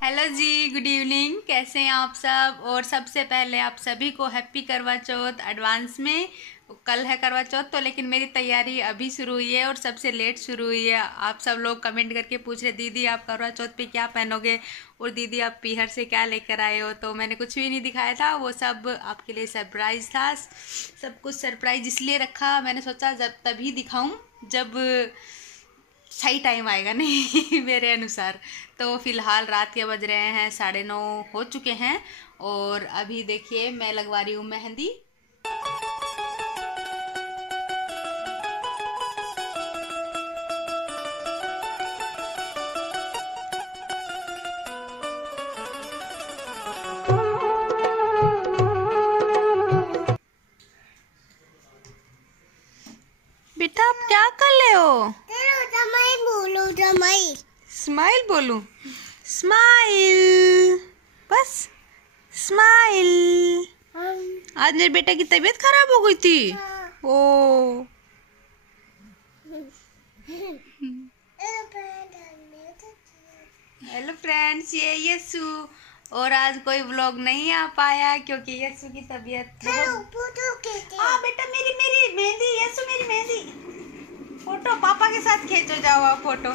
Hello जी, good evening. कैसे हैं आप सब? और सबसे पहले आप सभी को हैप्पी करवा चौथ एडवांस में। कल है करवा चौथ तो, लेकिन मेरी तैयारी अभी शुरू हुई है और सबसे लेट शुरू हुई है। आप सब लोग कमेंट करके पूछ रहे दीदी आप करवा चौथ पे क्या पहनोगे, और दीदी आप पीहर से क्या लेकर आए हो। तो मैंने कुछ भी नहीं दिखाया था, वो सब आपके लिए सरप्राइज था। सब कुछ सरप्राइज इसलिए रखा, मैंने सोचा जब तभी दिखाऊं जब सही टाइम आएगा नहीं मेरे अनुसार। तो फिलहाल रात के बज रहे हैं 9:30 हो चुके हैं, और अभी देखिए मैं लगवा रही हूँ मेहंदी। बेटा आप क्या कर रहे हो? स्माइल बोलूं? स्माइल, बस स्माइल। आज मेरे बेटे की तबीयत खराब हो गई थी। ओ हेलो फ्रेंड्स, ये यस्सु। और आज कोई व्लॉग नहीं आ पाया क्योंकि यस्सु की तबीयत बहुत। हाँ बेटा, मेरी मेरी मेहंदी, यस्सु मेरी मेहंदी। फोटो पापा के साथ खींचो, जाओ आप फोटो।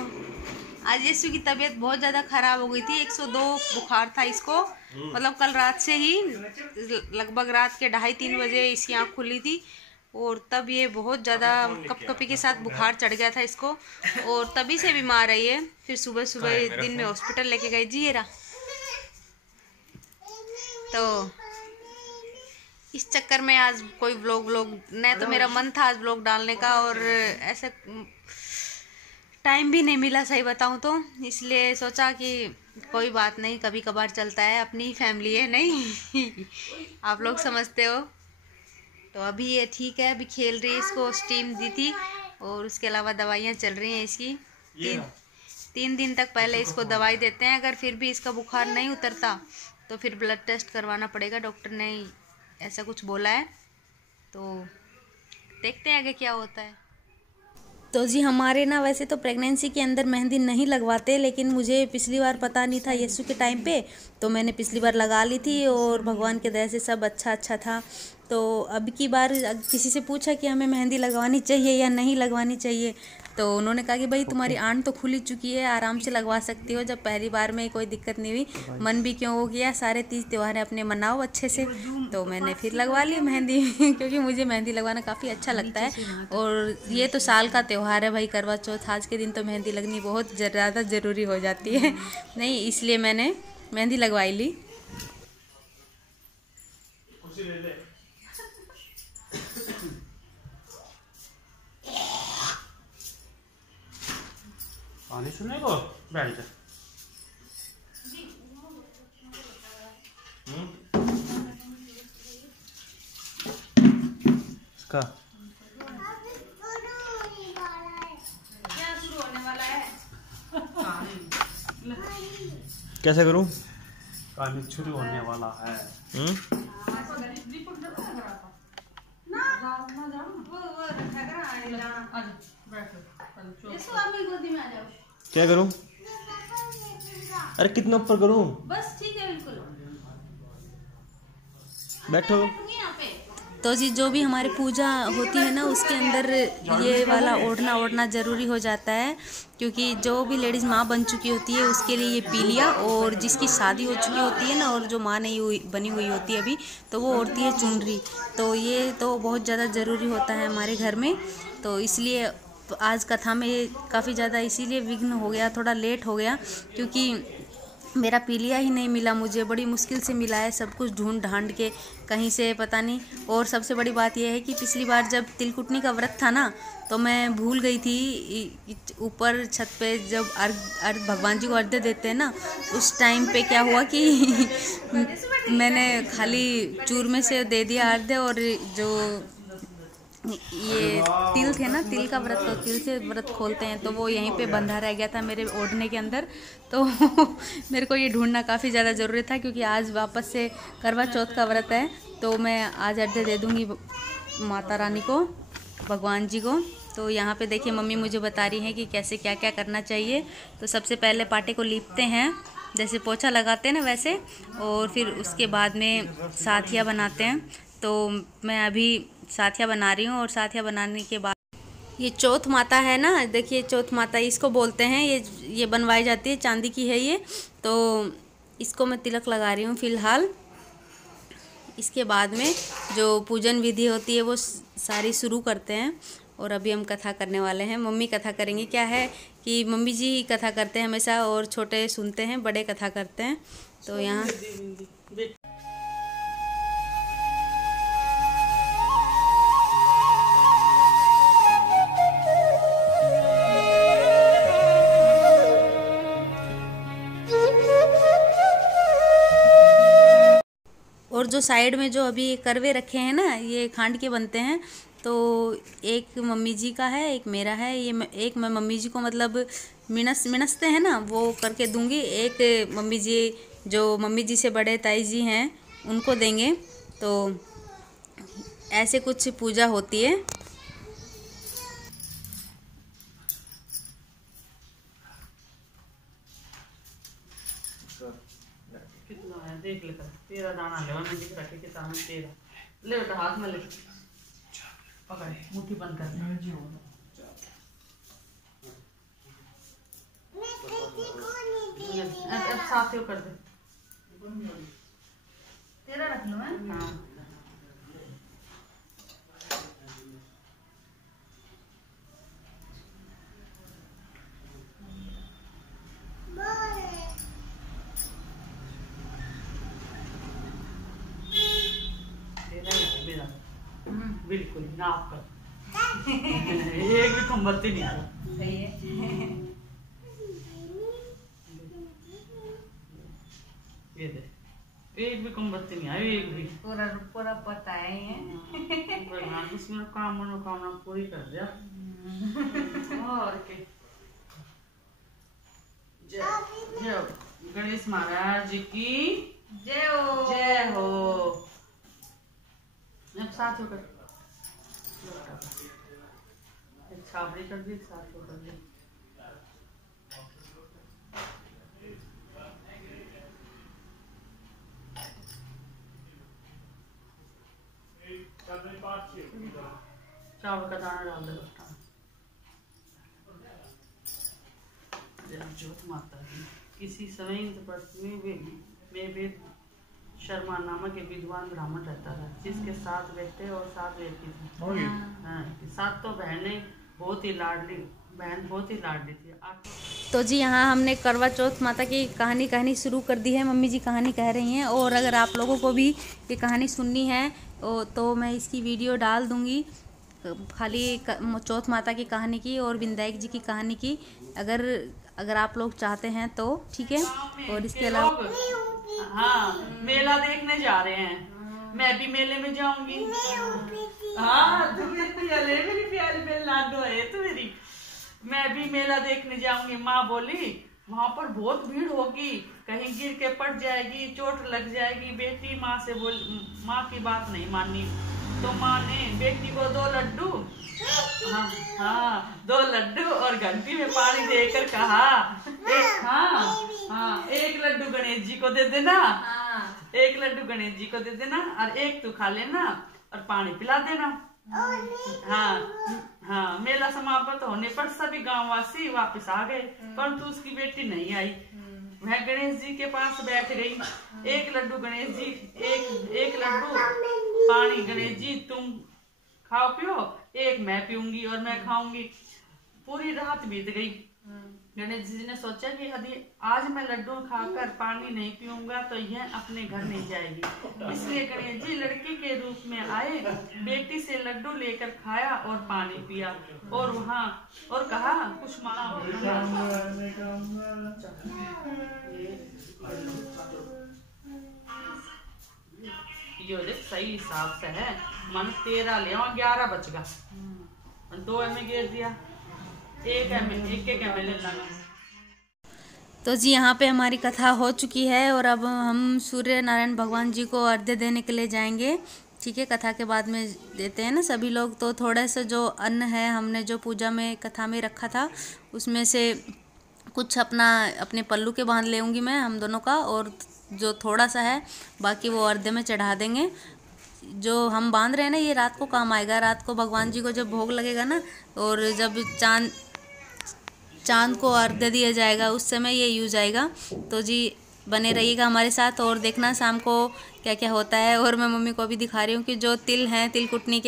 आज यस्सु की तबीयत बहुत ज़्यादा ख़राब हो गई थी। 102 बुखार था इसको, मतलब कल रात से ही, लगभग रात के 2:30-3 बजे इसकी आँख खुली थी, और तब ये बहुत ज़्यादा कपकपी के साथ बुखार चढ़ गया था इसको, और तभी से बीमार है ये। फिर सुबह सुबह दिन में हॉस्पिटल लेके गए जी। ये रहा। तो इस चक्कर में आज कोई व्लॉग नहीं, तो मेरा मन था आज व्लॉग डालने का, और ऐसे टाइम भी नहीं मिला सही बताऊं तो, इसलिए सोचा कि कोई बात नहीं, कभी कभार चलता है, अपनी फैमिली है नहीं आप लोग समझते हो। तो अभी ये ठीक है, अभी खेल रही है, इसको स्टीम दी थी, और उसके अलावा दवाइयाँ चल रही हैं इसकी। 3 दिन तक पहले इसको दवाई देते हैं। अगर फिर भी इसका बुखार नहीं उतरता तो फिर ब्लड टेस्ट करवाना पड़ेगा, डॉक्टर ने ऐसा कुछ बोला है। तो देखते हैं आगे क्या होता है। तो जी हमारे ना वैसे तो प्रेगनेंसी के अंदर मेहंदी नहीं लगवाते, लेकिन मुझे पिछली बार पता नहीं था यस्सु के टाइम पे, तो मैंने पिछली बार लगा ली थी, और भगवान के दया से सब अच्छा था। तो अब की बार किसी से पूछा कि हमें मेहंदी लगवानी चाहिए या नहीं लगवानी चाहिए, तो उन्होंने कहा कि भाई तुम्हारी आंट तो खुली चुकी है, आराम से लगवा सकती हो, जब पहली बार में कोई दिक्कत नहीं हुई, मन भी क्यों हो गया, सारे तीज त्यौहार अपने मनाओ अच्छे से। तो मैंने फिर लगवा ली मेहंदी क्योंकि मुझे मेहंदी लगवाना काफ़ी अच्छा लगता है, और ये तो साल का त्यौहार है भाई करवा चौथ, आज के दिन तो मेहंदी लगनी बहुत ज़्यादा ज़रूरी हो जाती है नहीं, इसलिए मैंने मेहंदी लगवाई ली। पानी सुनेगा बैठ जा। इसका क्या शुरू होने वाला है? कैसे करूं? पानी शुरू होने वाला है। क्या करूं? अरे कितना ऊपर करूं? बस ठीक है, बिल्कुल बैठो। तो जी जो भी हमारी पूजा होती है ना, उसके अंदर ये वाला ओढ़ना ज़रूरी हो जाता है, क्योंकि जो भी लेडीज़ माँ बन चुकी होती है उसके लिए ये पीलिया, और जिसकी शादी हो चुकी होती है ना, और जो माँ नहीं बनी हुई होती है अभी, तो वो ओढ़ती है चुनरी। तो ये तो बहुत ज़्यादा ज़रूरी होता है हमारे घर में। तो इसलिए आज कथा में काफ़ी ज़्यादा इसीलिए विघ्न हो गया, थोड़ा लेट हो गया, क्योंकि मेरा पीलिया ही नहीं मिला, मुझे बड़ी मुश्किल से मिला है, सब कुछ ढूंढ ढांड के कहीं से पता नहीं। और सबसे बड़ी बात यह है कि पिछली बार जब तिलकुटनी का व्रत था ना, तो मैं भूल गई थी ऊपर छत पे जब अर्घ भगवान जी को अर्घ्य देते हैं ना, उस टाइम पे क्या हुआ कि मैंने खाली चूरमे से दे दिया अर्घ्य, और जो ये तिल थे ना, तिल का व्रत, तो तिल से व्रत खोलते हैं, तो वो यहीं पे बंधा रह गया था मेरे ओढ़ने के अंदर। तो मेरे को ये ढूंढना काफ़ी ज़्यादा ज़रूरी था, क्योंकि आज वापस से करवा चौथ का व्रत है, तो मैं आज अर्घ्य दे दूँगी माता रानी को, भगवान जी को। तो यहाँ पे देखिए मम्मी मुझे बता रही हैं कि कैसे क्या क्या करना चाहिए। तो सबसे पहले पाटे को लीपते हैं, जैसे पोछा लगाते हैं ना वैसे, और फिर उसके बाद में साथिया बनाते हैं। तो मैं अभी साथिया बना रही हूँ, और साथिया बनाने के बाद ये चौथ माता है ना, देखिए चौथ माता इसको बोलते हैं। ये बनवाई जाती है, चांदी की है ये। तो इसको मैं तिलक लगा रही हूँ फ़िलहाल। इसके बाद में जो पूजन विधि होती है वो सारी शुरू करते हैं। और अभी हम कथा करने वाले हैं। मम्मी कथा करेंगी। क्या है कि मम्मी जी कथा करते हैं हमेशा, और छोटे सुनते हैं, बड़े कथा करते हैं। तो यहाँ और जो साइड में जो अभी करवे रखे हैं ना, ये खांड के बनते हैं। तो एक मम्मी जी का है, एक मेरा है। ये एक मैं मम्मी जी को मतलब मिनसते हैं ना, वो करके दूंगी। एक मम्मी जी, जो मम्मी जी से बड़े ताई जी हैं, उनको देंगे। तो ऐसे कुछ पूजा होती है। कितना है देख ले, तेरा दाना ले, मैं दिख रहा है कितना है तेरा। ले बेटा हाथ में ले, पकड़ मुट्ठी बंद कर। अब साथ कर दे, तेरा रख लो। हाँ बिल्कुल नाप कर एक भी खम्बत्ती नहीं है। सही है। ये दे, एक भी खम्बत्ती नहीं है, एक भी। पूरा पूरा पता है भगवान उसमें काम मनोकामना पूरी कर दिया। और के जय गणेश महाराज की जय हो, जय हो। अब साथ होकर एक छाबड़ी कर दी, एक साथ होकर दी। चावल का दाना डाल दे बेटा। ज्योत माता की किसी समय में वेद शर्मा नामक एक विद्वान ब्राह्मण रहता था, जिसके 7 बेटे और 7 बेटी थी। हाँ, 7 तो बहनें बहुत ही लाडली थी। तो जी यहाँ हमने करवा चौथ माता की कहानी शुरू कर दी है। मम्मी जी कहानी कह रही हैं, और अगर आप लोगों को भी ये कहानी सुननी है तो मैं इसकी वीडियो डाल दूँगी, खाली चौथ माता की कहानी की और विनायक जी की कहानी की, अगर आप लोग चाहते हैं तो ठीक है। और इसके अलावा हाँ, मेला देखने जा रहे हैं, मैं भी मेले में जाऊंगी। हाँ मेरी प्यारी लाडो है तो मेरी। मैं भी मेला देखने जाऊंगी। माँ बोली वहाँ पर बहुत भीड़ होगी, कहीं गिर के पड़ जाएगी, चोट लग जाएगी। बेटी माँ से माँ की बात नहीं मानी, तो माँ ने बेटी को 2 लड्डू, हाँ 2 लड्डू और घंटी में पानी देकर कहा, एक लड्डू गणेश जी को दे देना, एक लड्डू गणेश जी को दे देना, और एक तू खा लेना और पानी पिला देना। हाँ, मेला समाप्त होने पर सभी गांववासी वापस आ गए, परंतु उसकी बेटी नहीं आई। वह गणेश जी के पास बैठ गई। एक लड्डू गणेश जी, एक लड्डू पानी गणेश जी तुम खाओ पियो, एक मैं पीऊंगी और मैं खाऊंगी। पूरी रात बीत गई। गणेश जी ने सोचा कि यदि आज मैं लड्डू खाकर पानी नहीं पीऊंगा तो यह अपने घर नहीं जाएगी। इसलिए गणेश जी लड़की के रूप में आए, बेटी से लड्डू लेकर खाया और पानी पिया, और कहा कुछ मांगो। यो देख सही हिसाब से है, मन 13 ले 11 बच गया, 2 में गिर दिया, एक ML लगा। तो जी यहाँ पे हमारी कथा हो चुकी है, और अब हम सूर्य नारायण भगवान जी को अर्घ्य देने के लिए जाएंगे। ठीक है, कथा के बाद में देते हैं ना सभी लोग। तो थोड़ा सा जो अन्न है हमने जो पूजा में कथा में रखा था, उसमें से कुछ अपने पल्लू के बांध लेंगी मैं हम दोनों का, और जो थोड़ा सा है बाकी वो अर्धे में चढ़ा देंगे। जो हम बांध रहे हैं ना ये रात को काम आएगा। रात को भगवान जी को जब भोग लगेगा ना, और जब चांद को अर्घ्य दिया जाएगा उस समय ये यूज आएगा। तो जी बने रहिएगा हमारे साथ और देखना शाम को क्या क्या होता है। और मैं मम्मी को अभी दिखा रही हूँ कि जो तिल हैं, तिल कुटनी के